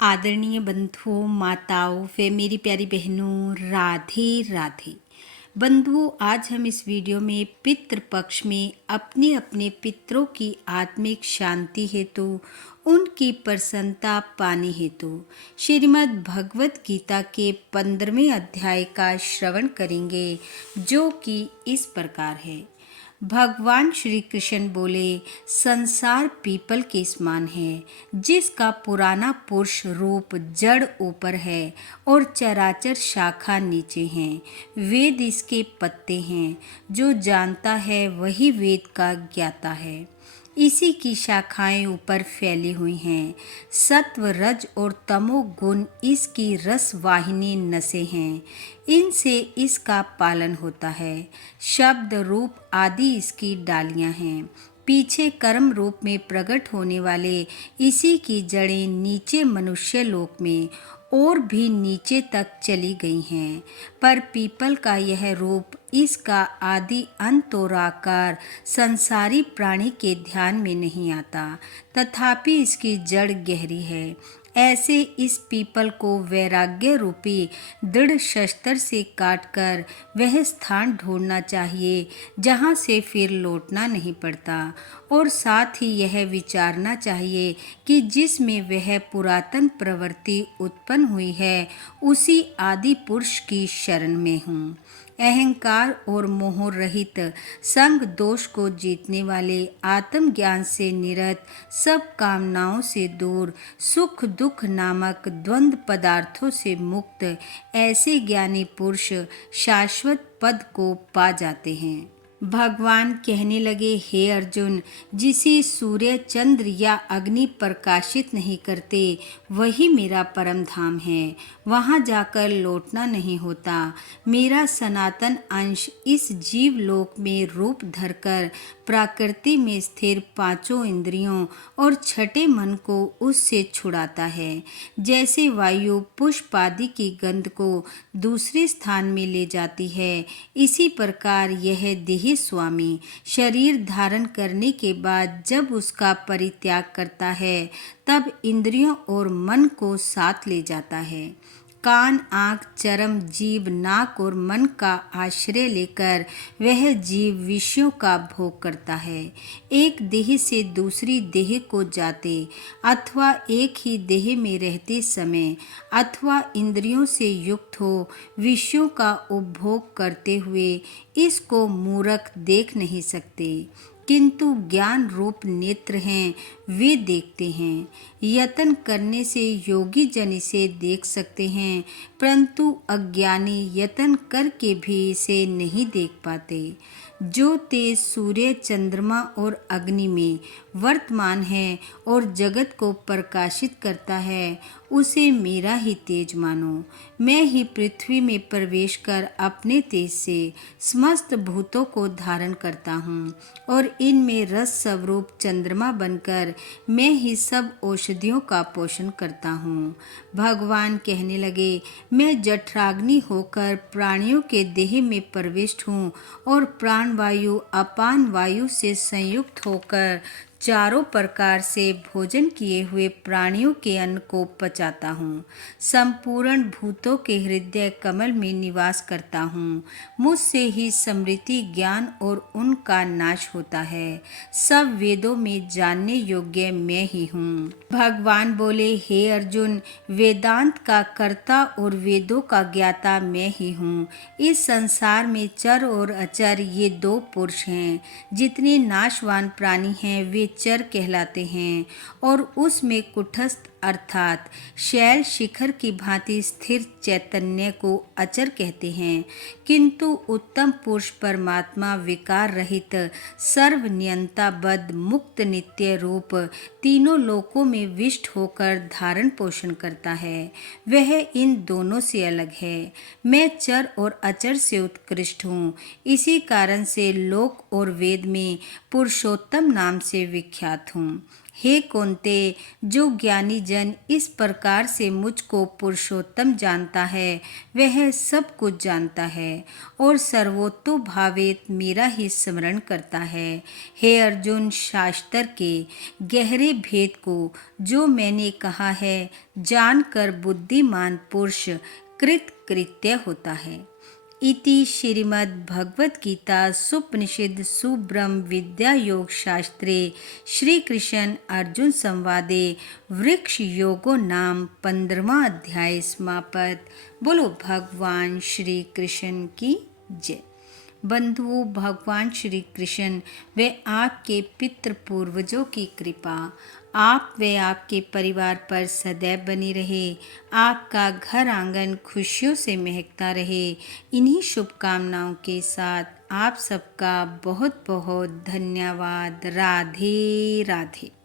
आदरणीय बंधुओं, माताओं व मेरी प्यारी बहनों, राधे राधे। बंधुओं, आज हम इस वीडियो में पितृ पक्ष में अपने अपने पितरों की आत्मिक शांति हेतु, उनकी प्रसन्नता पाने हेतु श्रीमद् भगवत गीता के 15वें अध्याय का श्रवण करेंगे, जो कि इस प्रकार है। भगवान श्री कृष्ण बोले, संसार पीपल के समान है, जिसका पुराना पुरुष रूप जड़ ऊपर है और चराचर शाखा नीचे हैं। वेद इसके पत्ते हैं, जो जानता है वही वेद का ज्ञाता है। इसी की शाखाएं ऊपर फैली हुई हैं। सत्व, रज और तमो गुण इसकी रस वाहिनी नसें हैं, इनसे इसका पालन होता है। शब्द, रूप आदि इसकी डालियां हैं। पीछे कर्म रूप में प्रकट होने वाले इसी की जड़ें नीचे मनुष्य लोक में और भी नीचे तक चली गई हैं। पर पीपल का यह रूप, इसका आदि अंत और आकार संसारी प्राणी के ध्यान में नहीं आता, तथापि इसकी जड़ गहरी है। ऐसे इस पीपल को वैराग्य रूपी दृढ़ शस्त्र से काटकर वह स्थान ढूंढना चाहिए जहाँ से फिर लौटना नहीं पड़ता, और साथ ही यह विचारना चाहिए कि जिसमें वह पुरातन प्रवृत्ति उत्पन्न हुई है, उसी आदि पुरुष की शरण में हूँ। अहंकार और मोह रहित, संग दोष को जीतने वाले, आत्मज्ञान से निरत, सब कामनाओं से दूर, सुख दुख नामक द्वंद्व पदार्थों से मुक्त ऐसे ज्ञानी पुरुष शाश्वत पद को पा जाते हैं। भगवान कहने लगे, हे अर्जुन, जिसे सूर्य, चंद्र या अग्नि प्रकाशित नहीं करते, वही मेरा परम धाम है। वहाँ जाकर लौटना नहीं होता। मेरा सनातन अंश इस जीव लोक में रूप धरकर प्रकृति में स्थिर पांचों इंद्रियों और छठे मन को उससे छुड़ाता है। जैसे वायु पुष्प आदि की गंध को दूसरे स्थान में ले जाती है, इसी प्रकार यह देह स्वामी शरीर धारण करने के बाद जब उसका परित्याग करता है, तब इंद्रियों और मन को साथ ले जाता है। कान, आँख, चर्म, जीभ, नाक और मन का आश्रय लेकर वह जीव विषयों का भोग करता है। एक देह से दूसरी देह को जाते, अथवा एक ही देह में रहते समय, अथवा इंद्रियों से युक्त हो विषयों का उपभोग करते हुए इसको मूर्ख देख नहीं सकते, किंतु ज्ञान रूप नेत्र हैं, वे देखते हैं। यत्न करने से योगी जन इसे देख सकते हैं, परंतु अज्ञानी यत्न करके भी इसे नहीं देख पाते। जो तेज सूर्य, चंद्रमा और अग्नि में वर्तमान है और जगत को प्रकाशित करता है, उसे मेरा ही तेज मानो। मैं ही पृथ्वी में प्रवेश कर अपने तेज से समस्त भूतों को धारण करता हूँ, और इनमें रस स्वरूप चंद्रमा बनकर मैं ही सब औषधियों का पोषण करता हूँ। भगवान कहने लगे, मैं जठराग्नि होकर प्राणियों के देह में प्रविष्ट हूँ और प्राणवायु अपान वायु से संयुक्त होकर चारों प्रकार से भोजन किए हुए प्राणियों के अन्न को पचाता हूँ। संपूर्ण भूतों के हृदय कमल में निवास करता हूँ। मुझसे ही स्मृति, ज्ञान और उनका नाश होता है। सब वेदों में जानने योग्य मैं ही हूँ। भगवान बोले, हे अर्जुन, वेदांत का कर्ता और वेदों का ज्ञाता मैं ही हूँ। इस संसार में चर और अचर ये दो पुरुष हैं। जितने नाशवान प्राणी हैं वे चर कहलाते हैं, और उसमें कुटस्थ अर्थात शैल शिखर की भांति स्थिर चैतन्य को अचर कहते हैं, किंतु उत्तम पुरुष परमात्मा विकार रहित, सर्वनियंता बद्ध, मुक्त, नित्य रूप, तीनों लोकों में विष्ट होकर धारण पोषण करता है। वह इन दोनों से अलग है। मैं चर और अचर से उत्कृष्ट हूँ। इसी कारण से लोक और वेद में पुरुषोत्तम नाम से विख्यात हूँ। हे कौन्ते, जो ज्ञानी जन इस प्रकार से मुझको पुरुषोत्तम जानता है वह सब कुछ जानता है और सर्वोत्तो भावेत मेरा ही स्मरण करता है। हे अर्जुन, शास्त्र के गहरे भेद को जो मैंने कहा है जानकर बुद्धिमान पुरुष कृतकृत्य होता है। इति श्रीमद् भगवद गीता सुपनिषद सुब्रह्म विद्या योग शास्त्रे श्री कृष्ण अर्जुन संवादे वृक्ष योगो नाम 15वां अध्याय समापत। बोलो भगवान श्री कृष्ण की जय। बंधुओं, भगवान श्री कृष्ण व आपके पितृ पूर्वजों की कृपा आप व आपके परिवार पर सदैव बनी रहे। आपका घर आंगन खुशियों से महकता रहे। इन्हीं शुभकामनाओं के साथ आप सबका बहुत बहुत धन्यवाद। राधे राधे।